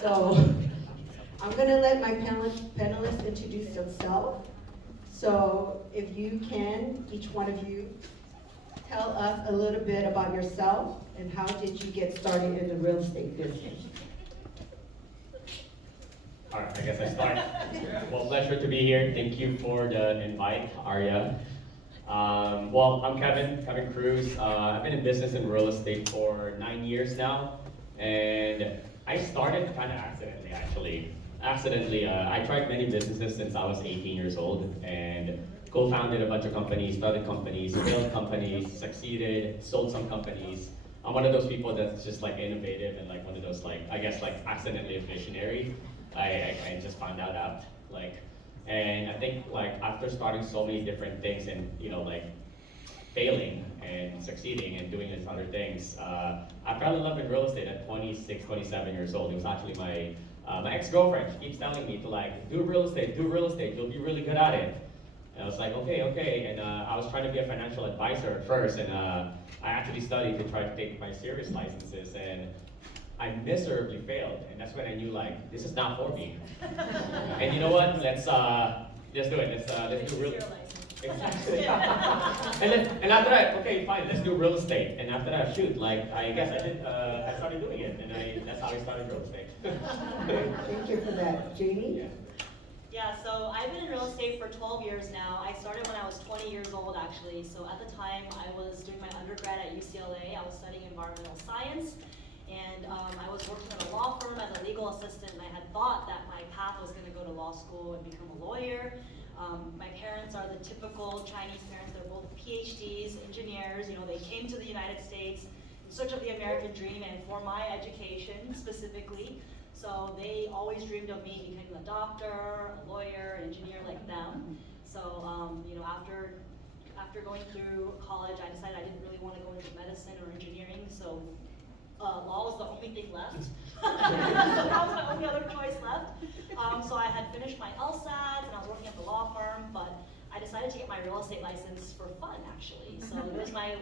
So I'm gonna let my panelists introduce themselves. So if you can, each one of you, tell us a little bit about yourself and how did you get started in the real estate business? All right, I guess I start. Well, pleasure to be here. Thank you for the invite, Arya. Well, I'm Kevin Cruz. I've been in business and real estate for 9 years now, and I started kind of accidentally, actually. I tried many businesses since I was 18 years old, and co-founded a bunch of companies, started companies, built companies, succeeded, sold some companies. I'm one of those people that's just like innovative and like one of those like I guess like accidentally a visionary. I just found that out like, and I think like after starting so many different things and like failing and succeeding and doing these other things, I fell in love in real estate at 26, 27 years old. It was actually my ex-girlfriend. She keeps telling me to like do real estate, you'll be really good at it. And I was like, okay. And I was trying to be a financial advisor at first, and I actually studied to try to take my serious licenses, and I miserably failed. And that's when I knew like this is not for me. And you know what? Let's do it. Let's do real. Exactly. and after that, okay, fine, let's do real estate. And after that, shoot, like I guess I started doing it, and that's how I started real estate. Thank you for that. Jamie? Yeah. Yeah, so I've been in real estate for 12 years now. I started when I was 20 years old, actually. So at the time, I was doing my undergrad at UCLA. I was studying environmental science, and I was working at a law firm as a legal assistant, and I had thought that my path was going to go to law school and become a lawyer. My parents are the typical Chinese parents. They're both PhDs, engineers. They came to the United States in search of the American dream and for my education specifically. So they always dreamed of me becoming a doctor, a lawyer, an engineer like them. So after going through college, I decided I didn't really want to go into medicine or engineering. So law was the only thing left. So that was my only other choice left. So I had finished my LSATs and I was working at the law firm, but I decided to get my real estate license for fun, actually. So it was my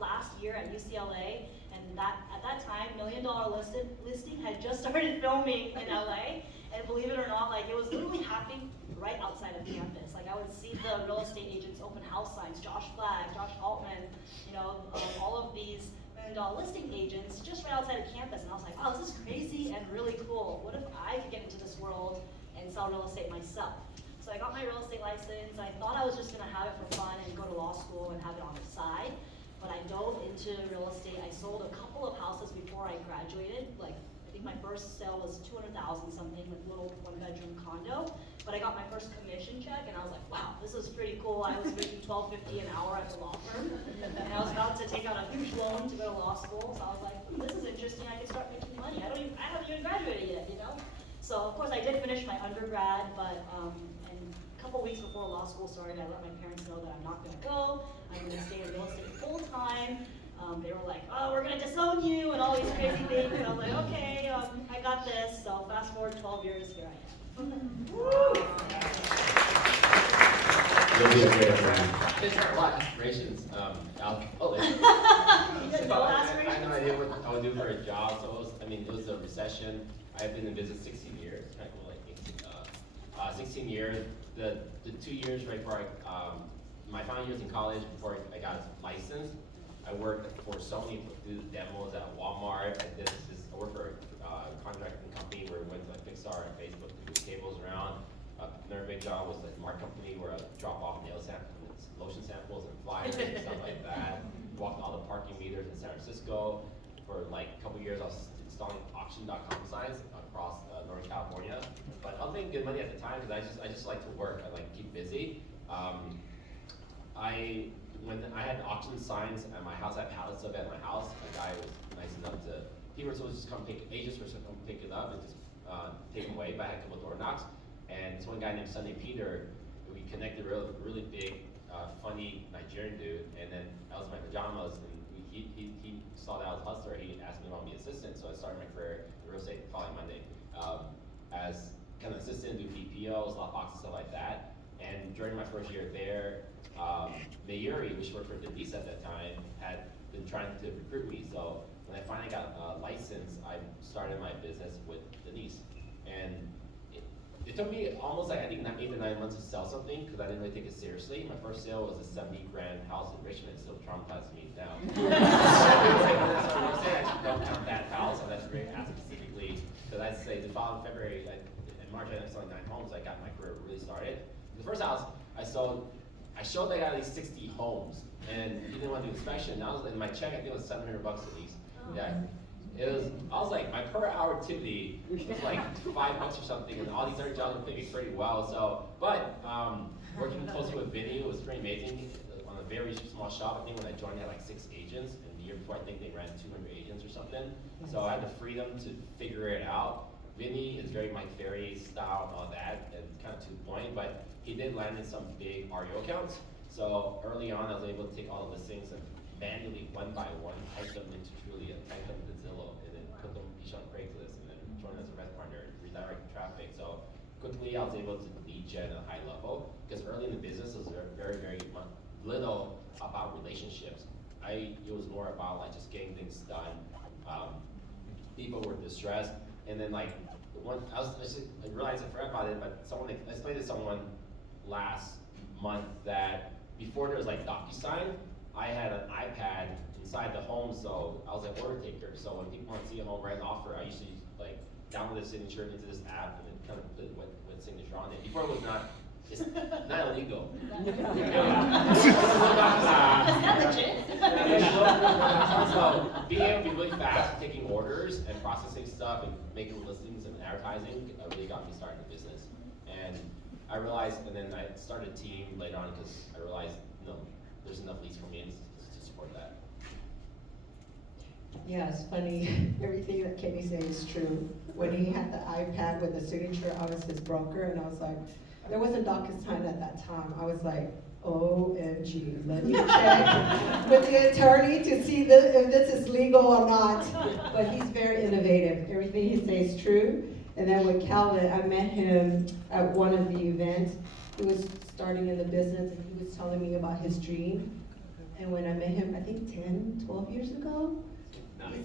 last year at UCLA, and at that time, $1 Million Listing had just started filming in LA, and believe it or not, like it was literally happening right outside of campus. Like I would see the real estate agents' open house signs, Josh Flagg, Josh Altman, all of these $1 Million Listing agents just right outside of campus, and I was like, wow, this is crazy and really cool. What if I could get into this world and sell real estate myself? So I got my real estate license. I thought I was just gonna have it for fun and go to law school and have it on the side, but I dove into real estate. I sold a couple of houses before I graduated. Like, I think my first sale was $200,000 something, like little one-bedroom condo. But I got my first commission check, and I was like, wow, this is pretty cool. I was making $12.50 an hour at the law firm, and I was about to take out a huge loan to go to law school. So I was like, this is interesting. I can start making money. I haven't even graduated yet. So of course I did finish my undergrad, but and a couple weeks before law school started, I let my parents know that I'm not going to go. I'm going to stay in real estate full time. They were like, oh, we're going to disown you and all these crazy things. And I was like, okay, I got this. So fast forward 12 years, here I am. You'll be a great friend. There's a lot of aspirations. You got no I aspirations? had no idea what I would do for a job. So it was a recession. I've been in business 16 years. Right? Well, like 16 years. The 2 years right before my final years in college, before I got licensed, I worked for Sony to do demos at Walmart. I worked for a contracting company where we went to like Pixar and Facebook to move cables around. Another big job was like Mark Company, where I drop off nail samples, lotion samples, and flyers and stuff like that. Walked all the parking meters in San Francisco. For like a couple years, I was installing auction.com signs across Northern California. But I didn't get money at the time because I just like to work. I like to keep busy. When I had auction signs at my house, I had pallets of it at my house. A guy was nice enough to, agents were just come pick it up and just take them away. But I had a couple door knocks. And this one guy named Sunday Peter, we connected really big, funny Nigerian dude. And then I was in my pajamas, and he saw that I was a hustler. He asked me to be an assistant, so I started my career in real estate the following Monday as kind of assistant, do PPOs, lockbox, stuff like that. And during my first year there, Mayuri, which worked for Denise at that time, had been trying to recruit me. So when I finally got a license, I started my business with Denise. took me almost like, I think 8 to 9 months to sell something, because I didn't really take it seriously. My first sale was a 70 grand house in Richmond, it still traumatizes me now. So I actually don't count that house, and that's very asked specifically, because I'd say the following February, in March, I ended up selling 9 homes, I got my career really started. The first house I sold, I showed I got at least 60 homes, and he didn't want to do inspection, and I was, in my check, I think it was $700 at least. Yeah. I was like, my per hour activity was like $5 or something, and all these other jobs were paying me pretty well. So, but working closely with Vinny was pretty amazing. On a very small shop, I think when I joined, I had like 6 agents, and the year before, I think they ran 200 agents or something. So I had the freedom to figure it out. Vinny is very Mike Ferry style and all that, and kind of to the point, but he did land in some big REO accounts. So early on, I was able to take all the listings and manually, one by one, type them into Trulia, type them into Zillow, and then put them each on Craigslist, and then join as a rep partner, redirect traffic. So quickly, I was able to lead gen at a high level, because early in the business, it was very, very little about relationships. It was more about like just getting things done. People were distressed, and then like I realized I forgot about it, but I explained to someone last month that before there was like DocuSign, I had an iPad inside the home, so I was an order taker. So when people want to see a home, write an offer, I usually like download the signature into this app and then kind of put what signature on it. Before it was not, it's not illegal. So being able to be really fast at taking orders and processing stuff and making listings and advertising really got me started in business. And I realized, and then I started a team later on because I realized, there's enough leads for me to support that. Yeah, it's funny. Everything that Kenny said is true. When he had the iPad with the signature, I was his broker, and I was like, there wasn't DocuSign at that time. I was like, OMG, let me check with the attorney to see if this is legal or not. But he's very innovative. Everything he says is true. And then with Calvin, I met him at one of the events. He was starting in the business, and he was telling me about his dream. And when I met him, I think 10, 12 years ago, he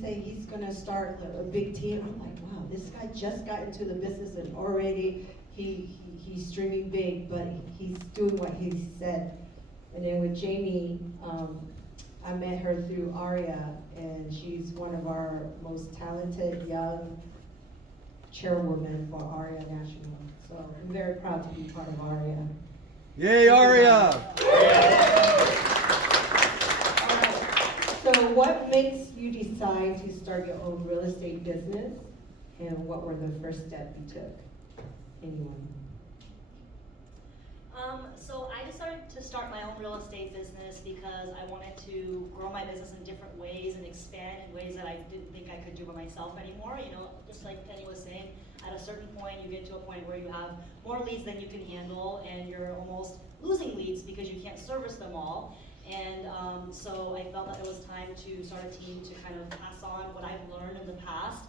said he's gonna start a big team. I'm like, wow, this guy just got into the business and already he's dreaming big, but he's doing what he said. And then with Jamie, I met her through Aria, and she's one of our most talented young chairwoman for Aria National. So I'm very proud to be part of Aria. Yay, Aria! So what makes you decide to start your own real estate business, and what were the first steps you took? Anyone? So I decided to start my own real estate business because I wanted to grow my business in different ways and expand in ways that I didn't think I could do by myself anymore. Just like Penny was saying, at a certain point you get to a point where you have more leads than you can handle, and you're almost losing leads because you can't service them all. And so I felt that it was time to start a team to kind of pass on what I've learned in the past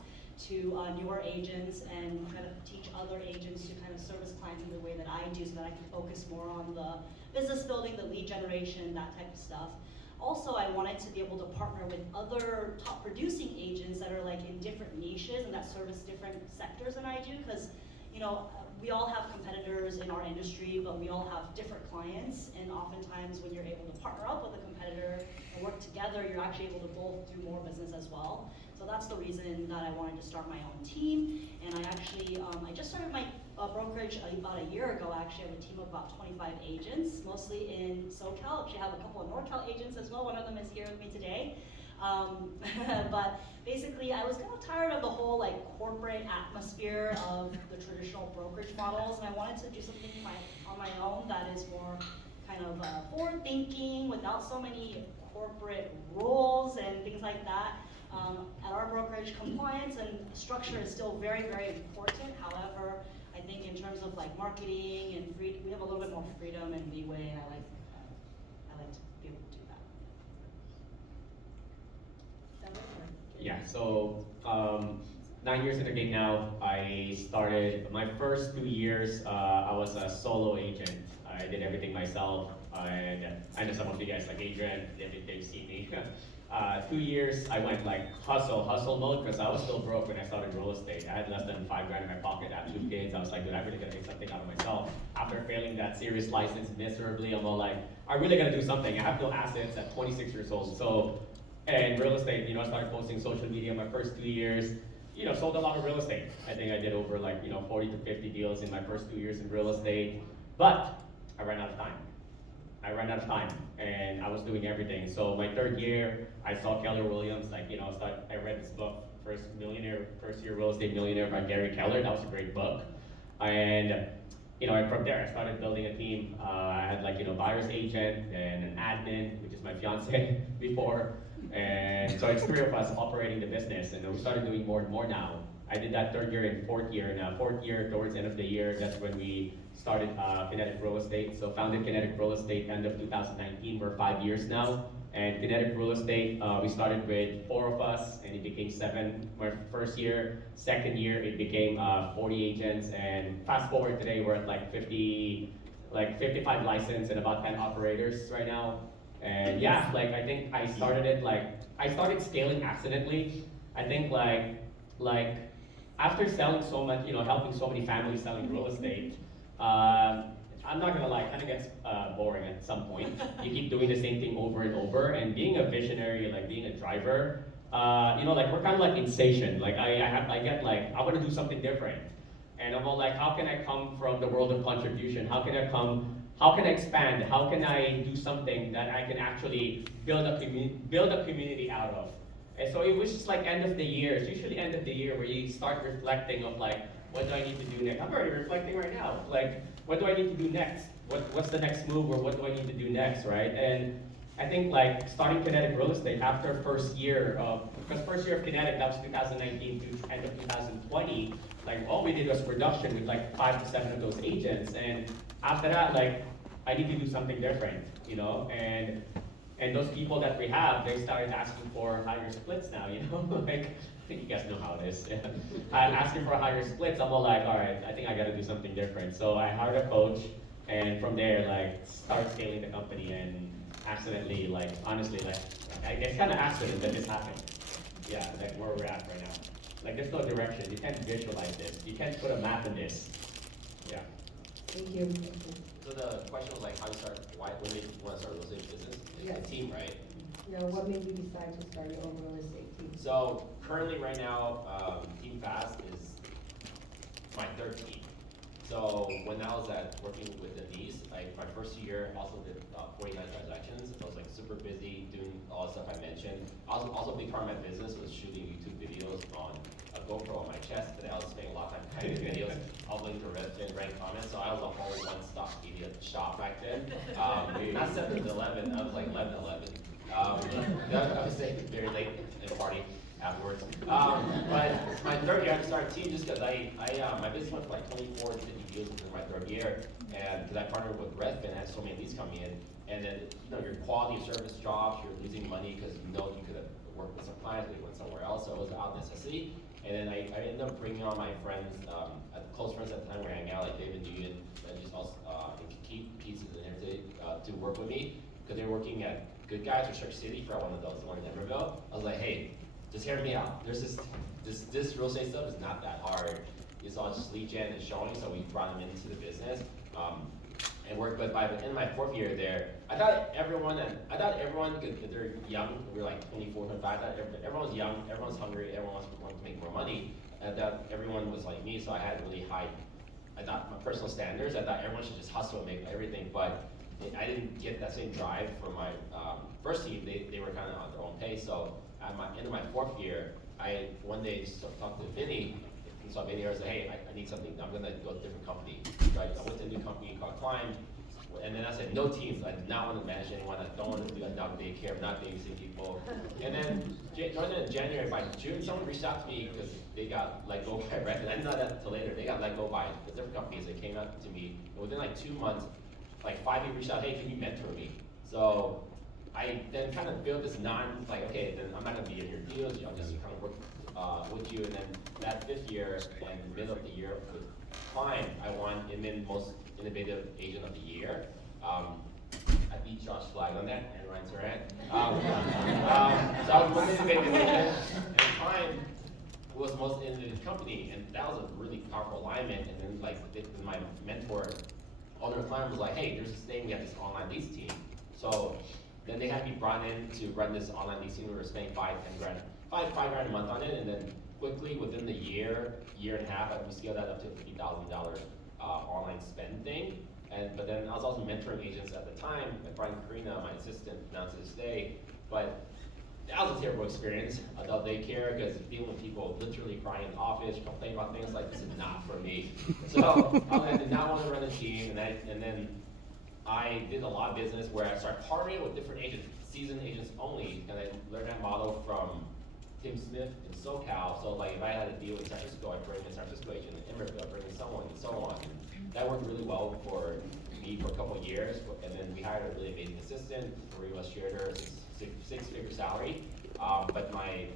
to newer agents, and kind of teach other agents to kind of service clients in the way that I do, so that I can focus more on the business building, the lead generation, that type of stuff. Also, I wanted to be able to partner with other top producing agents that are like in different niches and that service different sectors than I do, because we all have competitors in our industry, but we all have different clients, and oftentimes when you're able to partner up with a competitor and work together, you're actually able to both do more business as well. So that's the reason that I wanted to start my own team. And I actually, I just started my brokerage about a year ago. Actually, I have a team of about 25 agents, mostly in SoCal. Actually, I have a couple of NorCal agents as well. One of them is here with me today. But basically, I was kind of tired of the whole corporate atmosphere of the traditional brokerage models, and I wanted to do something on my own that is more kind of forward thinking, without so many corporate rules and things like that. At our brokerage, compliance and structure is still very, very important. However, I think in terms of marketing and we have a little bit more freedom and leeway, and I like to be able to do that. Yeah, so 9 years in the game now. I started my first 2 years, I was a solo agent. I did everything myself, and I know some of you guys like Adrian, they've seen me. 2 years, I went like hustle mode, because I was still broke when I started real estate. I had less than $5,000 in my pocket. I have 2 kids. I was like, dude, I'm really gonna make something out of myself. After failing that serious license miserably, I'm all like, I'm really gonna do something. I have no assets at 26 years old. So, and real estate, I started posting social media my first 2 years. Sold a lot of real estate. I think I did over like, 40 to 50 deals in my first 2 years in real estate. But I ran out of time. And I was doing everything. So my 3rd year, I saw Keller Williams, I read this book, First Year Real Estate Millionaire by Gary Keller. That was a great book. And, and from there, I started building a team. I had buyer's agent and an admin, which is my fiance before. And so it's 3 of us operating the business, and we started doing more and more now. I did that 3rd year and 4th year. And 4th year, towards the end of the year, that's when we started Kinetic Real Estate. So founded Kinetic Real Estate end of 2019. We're 5 years now. And Kinetic Real Estate, we started with 4 of us, and it became 7 my first year. 2nd year, it became 40 agents. And fast forward today, we're at 55 licensed and about 10 operators right now. And yeah, I think I started it I started scaling accidentally. I think after selling so much, helping so many families selling real estate, I'm not gonna lie, it kind of gets boring at some point. You keep doing the same thing over and over, and being a visionary, being a driver, we're kind of like insatiate. I want to do something different. And I'm all like, how can I come from the world of contribution? How can I expand? How can I do something that I can actually build a community out of? And so it was just end of the year. It's usually end of the year where you start reflecting of what do I need to do next? I'm already reflecting right now. What do I need to do next? What's the next move, or what do I need to do next, right? And I think starting Kinetic Real Estate after first year of Kinetic, that was 2019 to end of 2020, all we did was production with 5 to 7 of those agents. And after that, I need to do something different, and those people that we have, they started asking for higher splits now, I think you guys know how it is. Asking for higher splits, I'm all like, all right, I think I gotta do something different. So I hired a coach, and from there, start scaling the company, and accidentally, honestly, it's kind of accident that this happened. Yeah, where we're at right now. There's no direction. You can't visualize this. You can't put a map in this. Yeah. Thank you. So the question was how you start, when did you want to start a real estate business? It's Yes. a team, right? Yeah, what made you decide to start your own real estate team? So currently right now, Team Fast is my 3rd team. So when I was working with Denise, my first year also did 49 transactions. I was super busy doing all the stuff I mentioned. Also a big part of my business was shooting YouTube videos on a GoPro on my chest, but I was spending a lot of time editing videos, uploading to Redfin, rank comments. So I was a whole one-stop media shop back then. Not 7-Eleven, I was 11-11. I was staying very late and party afterwards. But my 3rd year I started a team just because my business went for 24 to 50 deals within my 3rd year, and because I partnered with Redfin, I had so many leads coming in, and then your quality of service drops, you're losing money because you could have worked with some clients, but you went somewhere else, so it was out of necessity. And then I ended up bringing on my friends, close friends at the time we were hanging out, like David Nguyen, and just also Keith Pieces and everything, to work with me, because they were working at Good Guys or Shark City for one of those, one in Denverville. I was like, hey, just hear me out. There's this real estate stuff is not that hard. It's all just lead gen and showing, so we brought them into the business. And worked, but by the end of my 4th year there, I thought everyone, because they're young, we were 24, 25, I thought everyone's young, everyone's hungry, everyone wants to make more money. And I thought everyone was like me, so I had really high, my personal standards. I thought everyone should just hustle and make everything, but I didn't get that same drive from my first team. They were kind of on their own pace. So at the end of my 4th year, I one day just talked to Vinny, and so Vinny was like, hey, I need something. I'm gonna go to a different company. Right? I went to a new company called Climb, and then I said, no teams. I did not want to manage anyone. I don't want to do a dog daycare. I'm not babysitting people. And then in January, by June, someone reached out to me because they got let go by Redfin. I didn't know that until later. They got let go by the different companies. They came out to me, and within 2 months, 5 people reached out, hey, can you mentor me? So I then kind of built this okay, then I'm not gonna be in your deals, I'll just kind of work with you. And then that 5th year and middle of the year with Climb, I won Inman Most Innovative Agent of the Year. I beat Josh Flag on that and Ryan Durant. So I was most innovative with it. At the time, it was most innovative company, and that was a really powerful alignment. And then like my mentor, owner client was like, hey, there's this thing, we have this online lease team. So then they had me brought in to run this online leasing. We were spending $5 grand a month on it, and then quickly within the year and a half, we scaled that up to a $50,000 online spend thing. But then I was also mentoring agents at the time, like Brian Karina, my assistant, now to this day. But that was a terrible experience, adult daycare, because dealing with people literally crying in the office, complaining about things like, this is not for me. So I did not want to run a team, and then I did a lot of business where I started partnering with different agents, seasoned agents only, and I learned that model from Tim Smith in SoCal. So like if I had a deal in San Francisco, I'd bring in San Francisco agent, in Emerald, I'd bring in someone, and so on. That worked really well for me for a couple of years, and then we hired a really amazing assistant. Three of us shared her six-figure salary. But my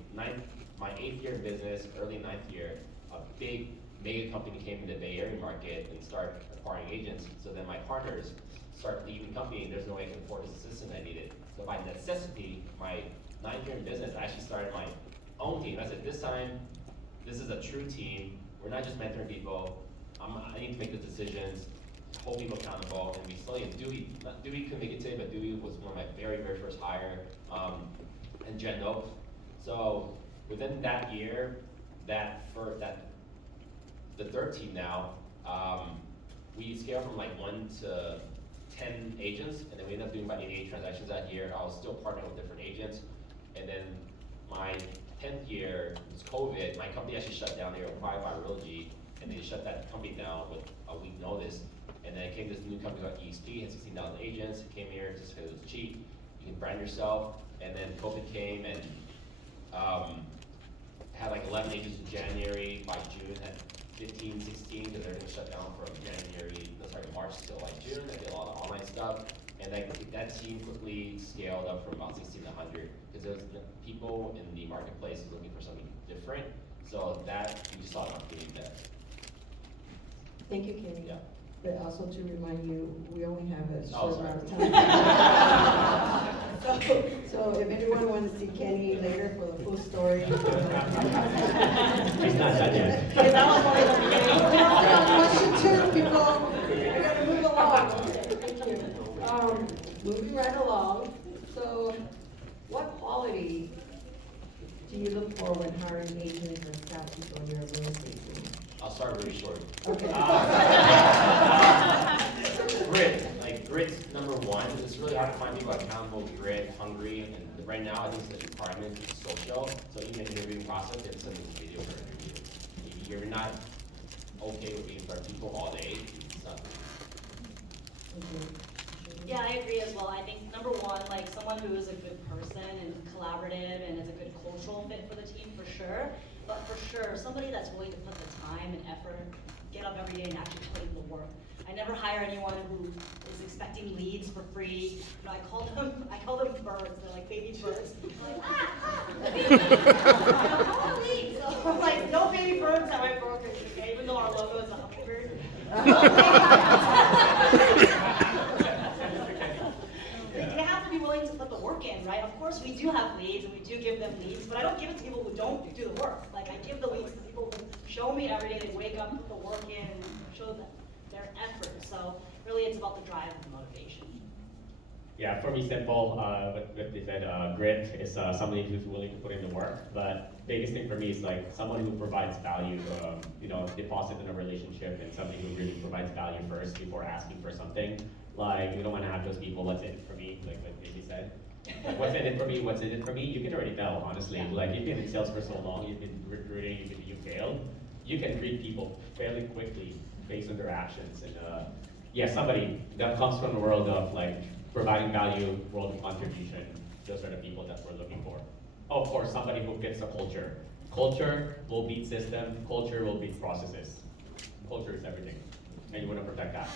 8th year in business, early 9th year, a big mega company came in the Bay Area market and started acquiring agents. So then my partners start leaving the company, and there's no way I can afford this assistant I needed. So by necessity, my 9th year in business, I actually started my own team. I said, this time, this is a true team. We're not just mentoring people. I need to make the decisions, hold people accountable, and we slowly, and Dewey couldn't make it today, but Dewey was one of my very, very first hire, and Jendo. So within that year, the third team now, we scaled from like 1 to 10 agents, and then we ended up doing about 88 transactions that year. I was still partnering with different agents, and then my 10th year was COVID. My company actually shut down. They were acquired by Realogy, and they shut that company down with a week notice. And then it came this new company called EXP, had 16,000 agents. It came here just because it was cheap. You can brand yourself. And then COVID came and had like 11 agents in January. By June, had 15, 16, because everything shut down from March till like June. I did a lot of online stuff. And that team quickly scaled up from about 16 to 100, because there was people in the marketplace looking for something different. So that, we just saw an opportunity there. Thank you, Kenny. Yeah. But also to remind you, we only have a Oh, short sorry. amount of time. So if anyone wants to see Kenny later for the full story. He's not done yet. Because that was only the beginning. Question 2, people. We gotta move along. Thank you. Moving right along. So what quality do you look for when hiring agents and staff to join your real estate team? I'll start really short. Okay. Grit, like grit's number one. It's really hard to find people accountable, grit, hungry, and right now I think the requirement is social. So even in the interviewing process, it's sending a video for an interview. If you're not okay with being in front of people all day, it's not. Yeah, I agree as well. I think number one, like someone who is a good person and collaborative and is a good cultural fit for the team for sure. But for sure, somebody that's willing to put the time and effort, get up every day and actually put in the work. I never hire anyone who is expecting leads for free. You know, I call them birds. They're like baby birds. Like, baby. How are leads? So I'm like, no baby birds at my brokerage, okay? Even though our logo is a hummingbird. They have to be willing to put the work in, right? Of course, we do have leads and we do give them leads, but I don't give it to people who don't do the work. Like I give the leads to people who show me every day, they wake up, put the work in, show them their effort. So really it's about the drive and the motivation. Yeah, for me, simple. What they said, grit is somebody who's willing to put in the work. But biggest thing for me is like someone who provides value. Deposit in a relationship, and somebody who really provides value first before asking for something. Like you don't want to have those people. What's in it for me? Like Baby said. Like, what's in it for me? What's in it for me? You can already tell, honestly. Like you've been in sales for so long, you've been recruiting, you failed. You can read people fairly quickly based on their actions. And somebody that comes from the world of like providing value, world of contribution. Those are the people that we're looking for. Oh, of course, somebody who fits the culture. Culture will beat system. Culture will beat processes. Culture is everything, and you want to protect that.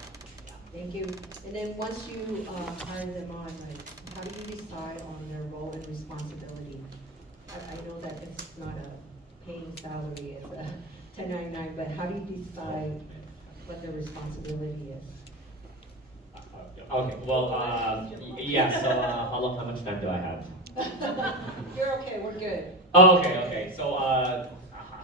Thank you. And then once you hire them on, like, how do you decide on their role and responsibility? I know that it's not a paying salary, it's a 1099, but how do you decide what their responsibility is? Okay, well, yeah, so how much time do I have? You're okay, we're good. Oh, okay. So,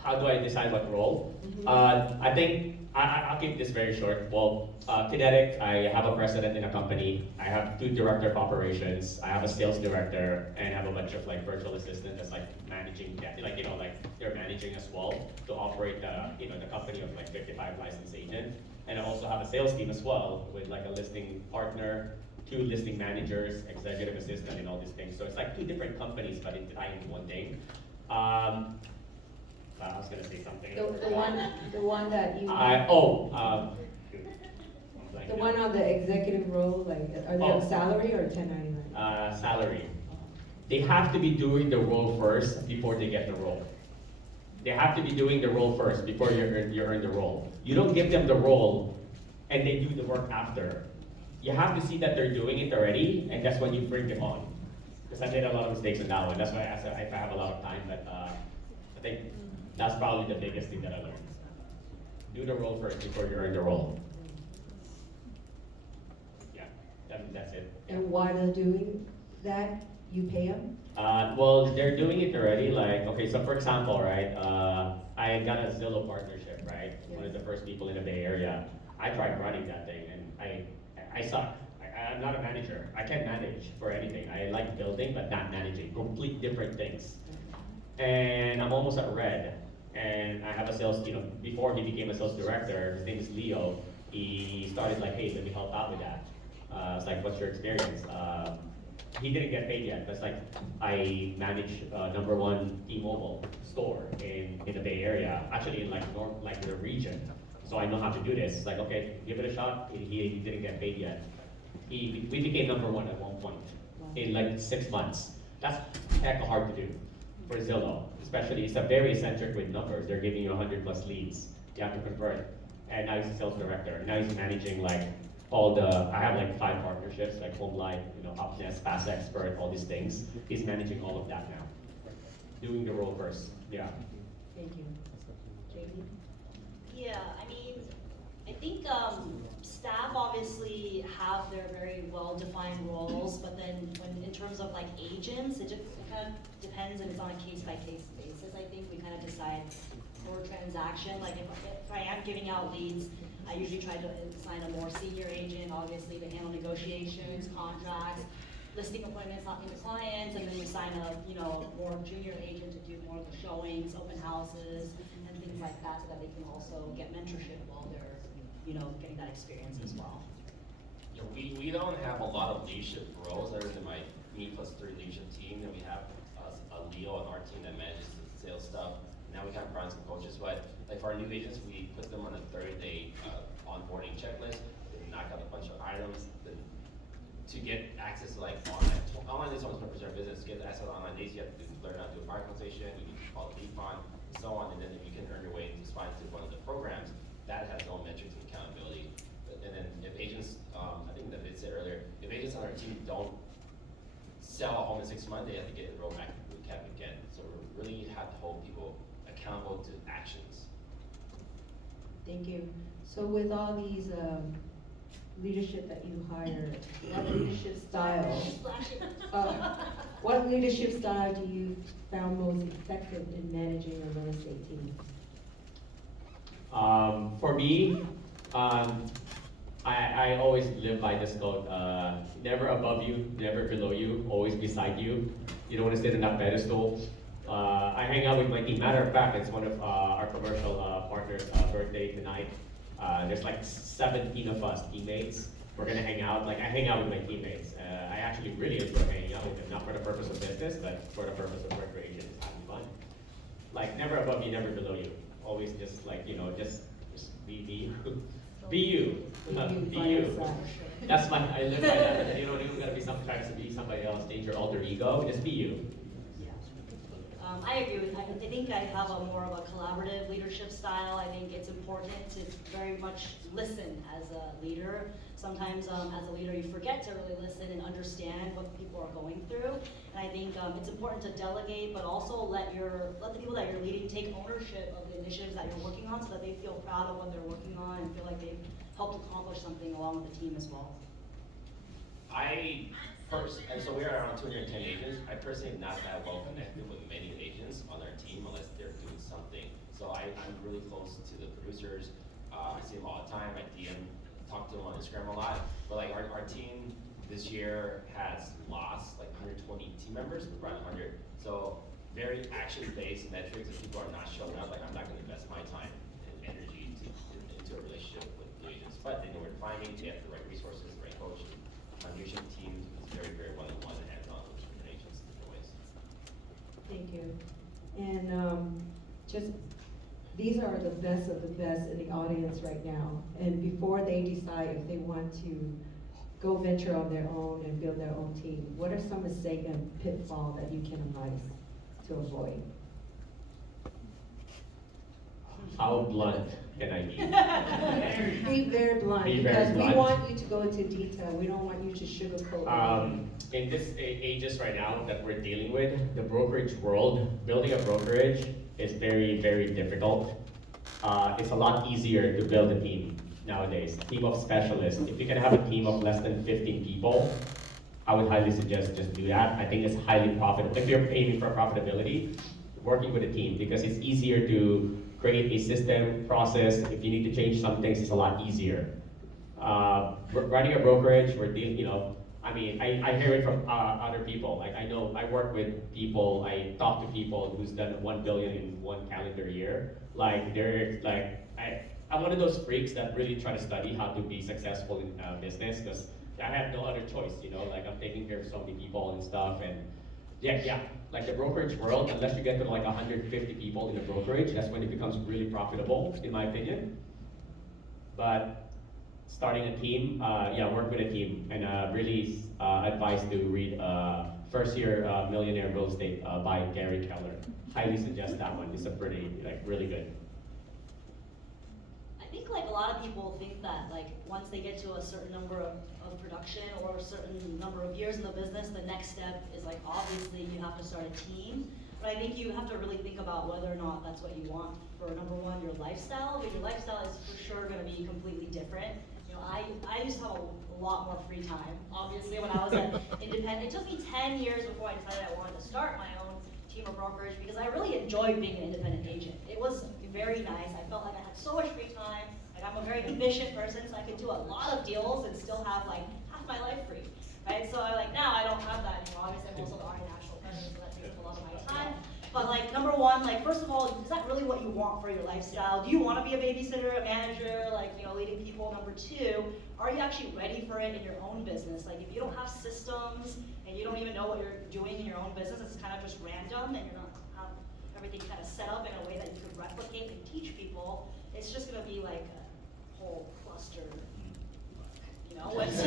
how do I decide what role? I think I'll keep this very short. Well, Kinetic, I have a president in a company. I have 2 director of operations. I have a sales director, and I have a bunch of like virtual assistants that's like managing, like like they're managing as well to operate the company of like 55 licensed agents. And I also have a sales team as well with like a listing partner, 2 listing managers, executive assistant, and all these things. So it's like 2 different companies, but it's tied into one thing. I was gonna say something. The one that you, the one on the executive role, like, are they on Oh. salary or 1099? Salary. They have to be doing the role first before they get the role. They have to be doing the role first before you earn the role. You don't give them the role and they do the work after. You have to see that they're doing it already, and that's when you bring them on. Because I made a lot of mistakes in that one. That's why I said if I have a lot of time, but I think that's probably the biggest thing that I learned. Do the role first before you earn the role. Yeah, that's it. And while they're doing that, you pay them? Well, they're doing it already. Like, okay, so for example, right, I got a Zillow partnership, right? One of the first people in the Bay Area. I tried running that thing, and I suck. I'm not a manager. I can't manage for anything. I like building, but not managing. Complete different things. And I'm almost at red. And I have a sales, before he became a sales director, his name is Leo. He started like, hey, let me help out with that. I was like, what's your experience? He didn't get paid yet. That's like, I manage #1 T-Mobile store in the Bay Area, actually in like the region. So I know how to do this. It's like, okay, give it a shot. He didn't get paid yet. We became #1 at one point in like 6 months. That's heck hard to do for Zillow, especially it's a very eccentric with numbers. They're giving you 100+ leads. You have to convert. And now he's a sales director. Now he's managing like I have like 5 partnerships, like Home Life, Upnest, Fast Expert, all these things. He's managing all of that now. Doing the role first, yeah. Thank you. JD? Yeah, I mean, I think staff obviously have their very well-defined roles, but then in terms of like agents, it kind of depends, and it's on a case-by-case basis. I think we kind of decide per transaction. Like if I am giving out leads, I usually try to assign a more senior agent, obviously, to handle negotiations, contracts, listing appointments, talking to clients, and then we assign a more junior agent to do more of the showings, open houses, and things like that, so that they can also get mentorship while they're getting that experience as well. Yeah, we don't have a lot of leadership roles other than my me+3 leadership team, and we have a Leo on our team that manages the sales stuff. Now we kind of run some coaches, but like for our new agents, we put them on a 30-day onboarding checklist. They knock out a bunch of items to get access to like online is almost 100% of business. To get access to online days, you have to learn how to do a fire consultation, you need to call a Defon, and so on, and then you can earn your way to spine to one of the programs that has no metrics and accountability. And then if agents, I think that they said earlier, if agents on our team don't sell a home in 6 months, they have to get enrolled back in cap again. So we really have to hold people accountable to actions. Thank you. So with all these leadership that you hire, what leadership style do you found most effective in managing a real estate team? For me, I always live by this quote, never above you, never below you, always beside you. You don't want to sit in that pedestal. I hang out with my team. Matter of fact, it's one of our commercial partners' birthday tonight. There's like 17 of us teammates. We're gonna hang out. Like I hang out with my teammates. I actually really enjoy hanging out with them, not for the purpose of business, but for the purpose of recreation, just having fun. Like never above you, never below you. Always just like just be you. Be you. Be you. That's my. I live by that. You don't even gotta be trying to be somebody else. Change your alter ego. Just be you. I agree with that. I think I have a more of a collaborative leadership style. I think it's important to very much listen as a leader. Sometimes as a leader you forget to really listen and understand what people are going through. And I think it's important to delegate, but also let the people that you're leading take ownership of the initiatives that you're working on so that they feel proud of what they're working on and feel like they've helped accomplish something along with the team as well. And so we are around 210 agents. I personally am not that well connected with many agents on our team unless they're doing something. So I'm really close to the producers. I see them all the time. I DM, talk to them on Instagram a lot. But like our team this year has lost like 120 team members. We're around 100. So very action-based metrics. If people are not showing up, like I'm not going to invest my time and energy into a relationship with the agents. But they know where to find me. They have the right resources, the right coach. Our leadership team is very, very one-on-one and hands-on with different agents in different ways. Thank you. And just, these are the best of the best in the audience right now. And before they decide if they want to go venture on their own and build their own team, what are some mistakes and pitfalls that you can advise to avoid? How blunt can I be? Be very blunt, Be very because we blunt. want you to go into detail. We don't want you to sugarcoat. In this ages right now that we're dealing with, the brokerage world, building a brokerage is very, very difficult. It's a lot easier to build a team nowadays, team of specialists. If you can have a team of less than 15 people, I would highly suggest just do that. I think it's highly profitable. If you're aiming for profitability, working with a team, because it's easier to create a system, process. If you need to change some things, it's a lot easier. Running a brokerage, we're dealing, I hear it from other people. Like I work with people, I talk to people who's done 1 billion in one calendar year. I'm one of those freaks that really try to study how to be successful in business, because I have no other choice, I'm taking care of so many people and stuff, and yeah, like the brokerage world, unless you get to like 150 people in a brokerage, that's when it becomes really profitable, in my opinion. But starting a team, work with a team, and really advise to read First Year Millionaire Real Estate by Gary Keller. Highly suggest that one. It's a pretty, really good. I think like a lot of people think that like once they get to a certain number of production or a certain number of years in the business, the next step is like obviously you have to start a team. But I think you have to really think about whether or not that's what you want for number one, your lifestyle, because your lifestyle is for sure going to be completely different. I used to have a lot more free time, obviously, when I was an independent. It took me 10 years before I decided I wanted to start my own team of brokerage, because I really enjoyed being an independent agent. It was very nice. I felt like I had so much free time. Like I'm a very efficient person, so I could do a lot of deals and still have like half my life free, right? So now I don't have that anymore. Obviously, I'm also the art national president, so that takes up a lot of my time. But like number one, like first of all, is that really what you want for your lifestyle? Do you want to be a babysitter, a manager, leading people? Number two, are you actually ready for it in your own business? Like if you don't have systems and you don't even know what you're doing in your own business, it's kind of just random, and you're not have everything kind of set up in a way that you could replicate and teach people, it's just going to be like a whole cluster. Once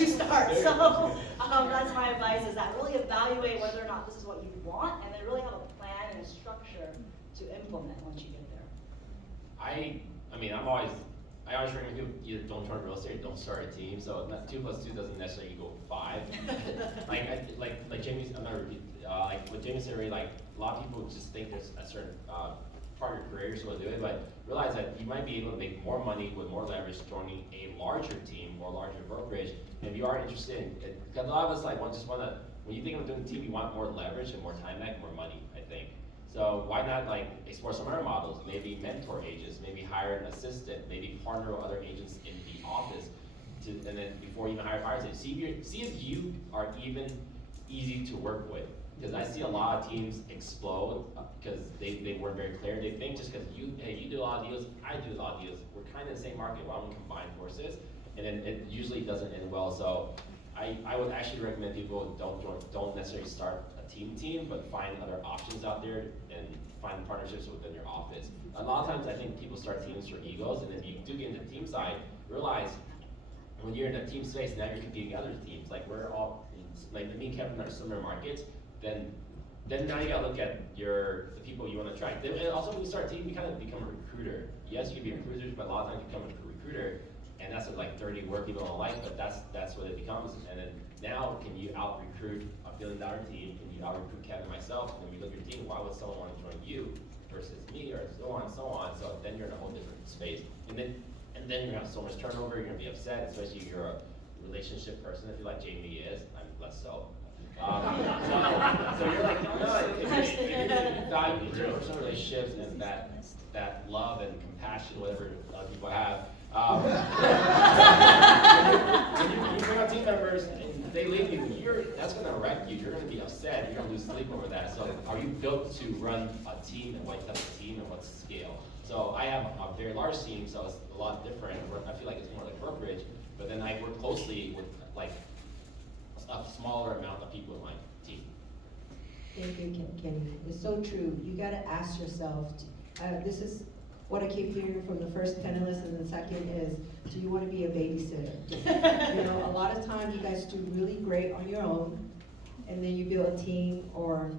you start. So that's my advice, is that really evaluate whether or not this is what you want, and then really have a plan and a structure to implement once you get there. I always recommend people either don't turn real estate, don't start a team. So 2 + 2 doesn't necessarily equal 5. like Jamie, I'm gonna repeat. Like what Jamie said, already, like a lot of people just think there's a certain part of your career you're supposed to do it, but realize that you might be able to make more money with more leverage joining a larger team or larger brokerage. And if you are interested in it, because a lot of us when you think of doing a team, you want more leverage and more time back, more money, I think. So why not explore some other models? Maybe mentor agents, maybe hire an assistant, maybe partner with other agents in the office, and then before you even hire fire agents, see if you are even easy to work with. Because I see a lot of teams explode because they weren't very clear. They think just because you do a lot of deals, I do a lot of deals, we're kind of the same market, why don't we combine forces? And then it usually doesn't end well. So I would actually recommend people don't necessarily start a team, but find other options out there and find partnerships within your office. A lot of times I think people start teams for egos, and then you do get into the team side, realize when you're in a team space, now you're competing with other teams. Like we're all, like me and Kevin are similar markets, then now you gotta look at the people you want to attract. And also when you start a team, you kind of become a recruiter. Yes, you can be recruiters, but a lot of times you become a recruiter, and that's what like 30 work people don't like, but that's what it becomes. And then now, can you out recruit a $1 billion team? Can you out recruit Kevin and myself? And then we look at your team, why would someone want to join you versus me, or so on and so on. So then you're in a whole different space. And then you're gonna have so much turnover, you're gonna be upset, especially if you're a relationship person. I feel like Jamie is. I'm less so. So you're like, if you value interpersonal relationships and that love and compassion, whatever other people have. When you bring out team members and they leave you, that's going to wreck you. You're going to be upset. You're going to lose sleep over that. So are you built to run a team, and what type of team and what scale? So I have a very large team, so it's a lot different. I feel like it's more like brokerage, but then I work closely with like a smaller amount of people in my team. Thank you, Kenny. It's so true. You gotta ask yourself, this is what I keep hearing from the first panelist, and the second is, do you wanna be a babysitter? You know, a lot of times you guys do really great on your own, and then you build a team or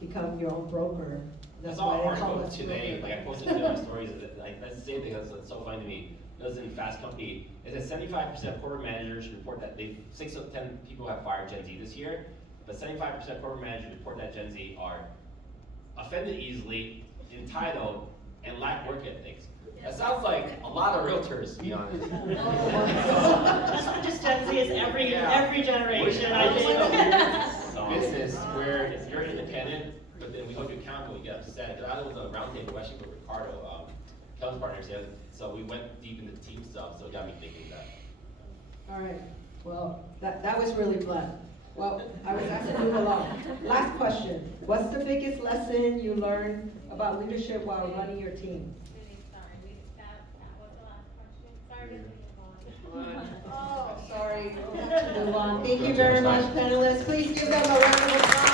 become your own broker. That's That's all why they call article us today, broker. like I posted in my stories, like that's the same thing that's so funny to me. It was in Fast Company. It said 75% of corporate managers report that 6 of 10 people have fired Gen Z this year, but 75% of corporate managers report that Gen Z are offended easily, entitled, and lack work ethics. That sounds like a lot of realtors, to be honest. Just Gen Z is every generation, We're I think. business where if you're independent, but then we hold you accountable, you get upset. Because I was on a roundtable question with Ricardo, Kevin's partner, so we went deep into team stuff, so it got me thinking that. All right, well, that was really blunt. Well, I was asked to move along. Last question, what's the biggest lesson you learned about leadership while running your team? Really sorry, that was the last question. Sorry to move on. Oh, sorry, we'll have to move on. Thank you very much, panelists. Please give them a round of applause.